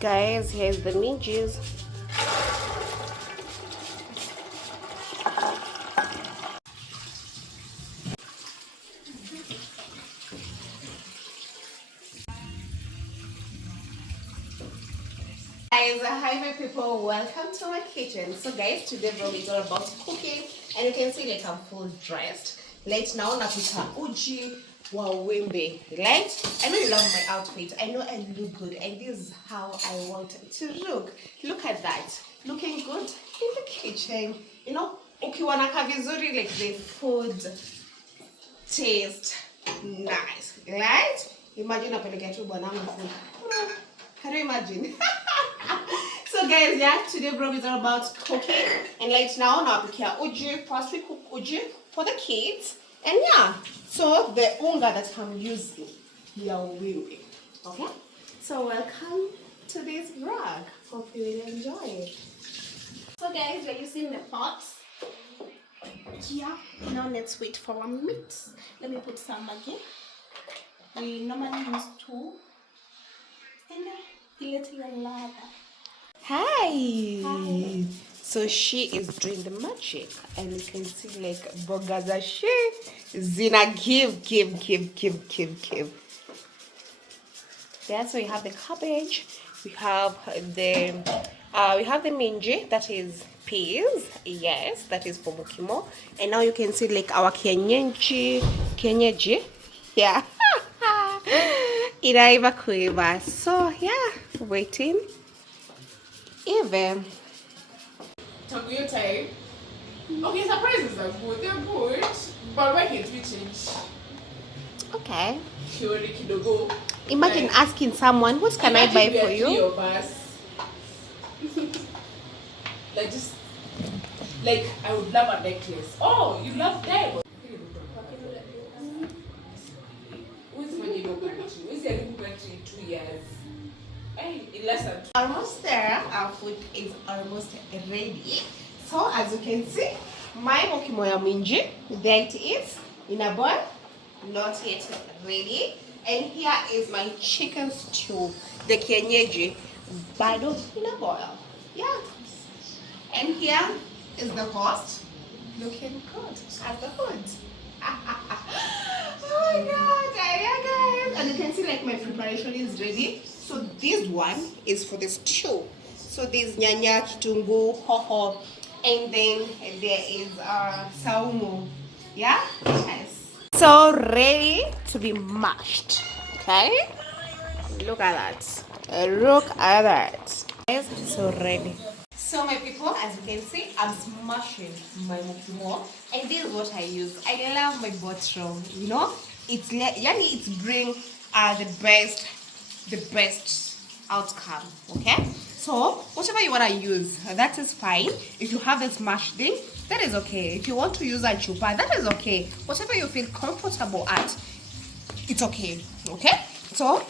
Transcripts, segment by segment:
Guys, here's the midges. Guys, hi my people, welcome to my kitchen. So guys, today vlog is all about cooking, and you can see like I'm full dressed. Right now napika uji wa wimbi. Right? I know you love my outfit. I know I look good, and this is how I want to look. Look at that. Looking good in the kitchen. You know, ukiwana vizuri, like the food taste nice. Right? Imagine napeleka tu bwanangu food. Can you imagine? So guys, yeah, today vlog is all about cooking, and right now napikia uji. First we cook uji for the kids, and yeah, so the unga that I'm using here will be okay. So welcome to this vlog. Hope you will enjoy it. So guys, we're using the pots. Yeah, now let's wait for a mix. Let me put some again. We normally use 2, and a little lava. Hi. Hi. So she is doing the magic, and you can see like bogaza she zina give. Yeah, so we have the cabbage, we have the minji, that is peas, yes, that is for mukimo, and now you can see like our kienyeji, yeah. Inaiva kuiva. So yeah, waiting. Even Tangu your time. Okay, surprises are good. They're good. But why can't we change? okay. Shiori kidogo. Imagine like, asking someone, what can I buy for you? 3 of us. Like just like I would love a necklace. Oh, you love diamonds. Who's money no country? Who's your new country in 2 years? Hey, in less than 2. Almost there. Our food is almost ready. So as you can see, my mukimo ya minji, there it is in a bowl, not yet ready. And here is my chicken stew, the kienyeji, bado in a bowl. Yeah. And here is the host, looking good at the hood. Oh my god, yeah guys. And you can see like my preparation is ready. So this one is for the stew. So there's nyanya, kitungu, hoho, and then there is saumu. Yeah? Yes. So ready to be mashed. Okay? Look at that. Look at that. Yes, so ready. So my people, as you can see, I'm smashing my mukimo, and this is what I use. I love my butter, you know. It's bring the best outcome. Okay, so whatever you want to use, that is fine. If you have this mashed thing, that is okay. If you want to use a chupa, that is okay. Whatever you feel comfortable at, it's okay. Okay, so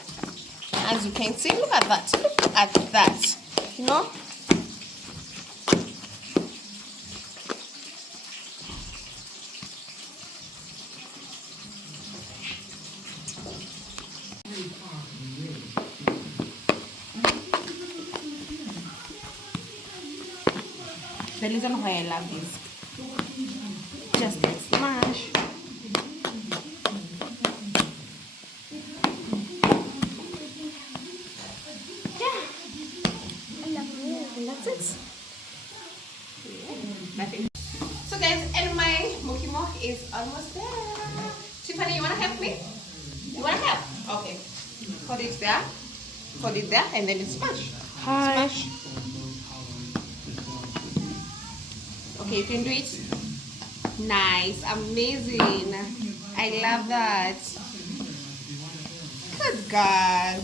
as you can see, look at that. Look at that. You know. The reason why I love this, just a smash. Yeah, and that's it. Nothing. So guys, and my mukimo is almost there. Tiffany, you wanna help me? You wanna help? Okay. Hold it there. Hold it there, and then you smash. Hi. Smash. Okay, you can do it. Nice, amazing. I love that. Good God.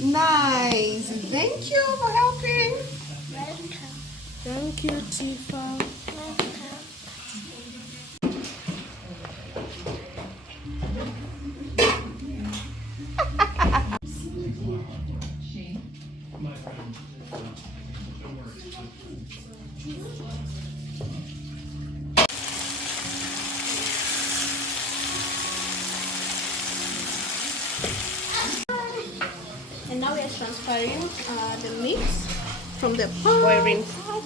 Nice. Thank you for helping. Welcome. Thank you, Tifa. Welcome. And now we is transferring the mix from the boiling pot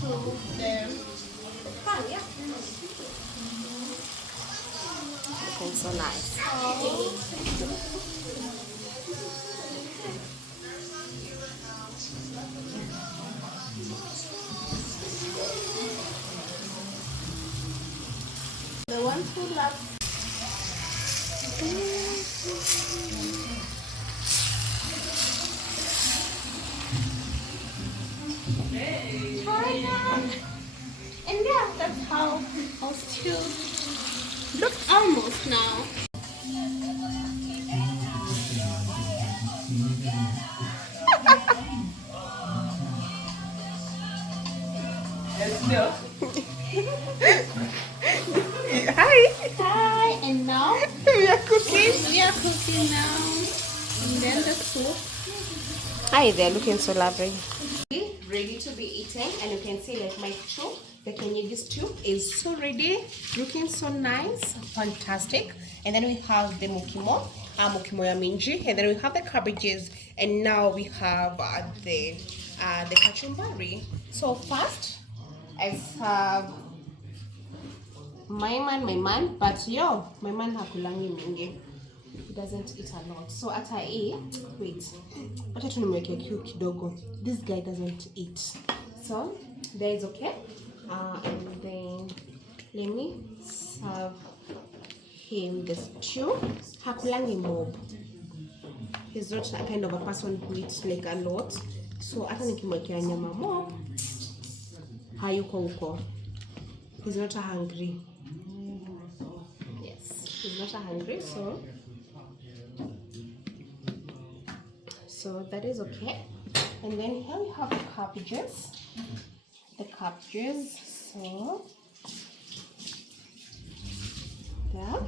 to the pan. Yeah. Looking so nice. The ones who love and yeah, that's how our stew looks almost now. Hi. Hi, and now We are cooking. we are cooking now. And then the soup. Hi, they're looking so lovely. Ready to be eaten, and you can see like my stew, the Kenyigi stew is so ready, looking so nice, fantastic. And then we have the mukimo ya minji, and then we have the cabbages, and now we have the kachumbari. So first, I have my man, but yo, my man hakulangi mingi. He doesn't eat a lot. So after I eat, wait, acha tu nimweke kidogo. This guy doesn't eat. So that is okay. And then let me serve him the stew. Hakulangi mob. He's not a kind of a person who eats like a lot. So hata nikimwekea nyama mob, hayuko huko. He's not hungry. Yes, he's not hungry, so that is okay. And then here we have the cabbages. So yeah.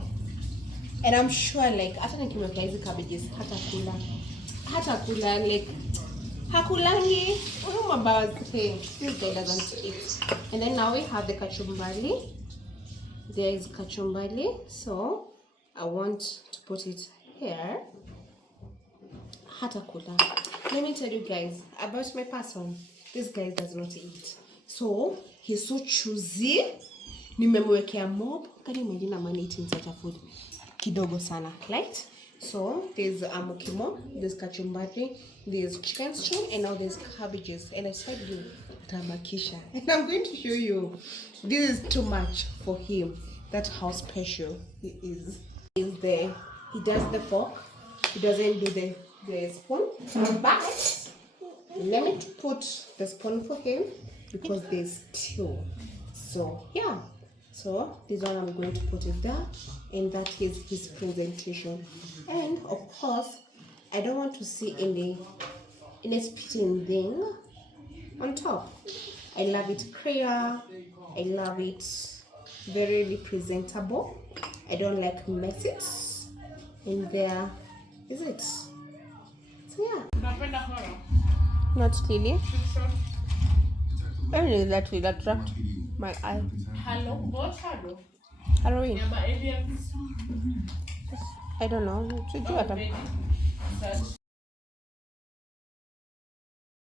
And I'm sure like after nikimwekea hizi cabbages hata kula like hakulangi thing. This guy doesn't eat. And then now we have the kachumbari. There is kachumbari, so I want to put it here. Hatakula. Let me tell you guys about my person. This guy does not eat, so he's so choosy. Nimemwekea mob. Can you imagine a man eating such a food? Kidogo sana, right? So there's mukimo, there's kachumbari, there's chicken stew, and now there's cabbages. And I said you tamakisha, and I'm going to show you. This is too much for him. That's how special he is. He does the fork. He doesn't do the spoon. But let me put the spoon for him because there's stew. So yeah. So this one I'm going to put it there, and that is his presentation. And of course, I don't want to see any spitting thing on top. I love it clear. I love it very presentable. I don't like messes. And there is it. So yeah. Not really. Only that will attract my eye. Hello, what's hello? Halloween. Yeah, but aliens. I don't know.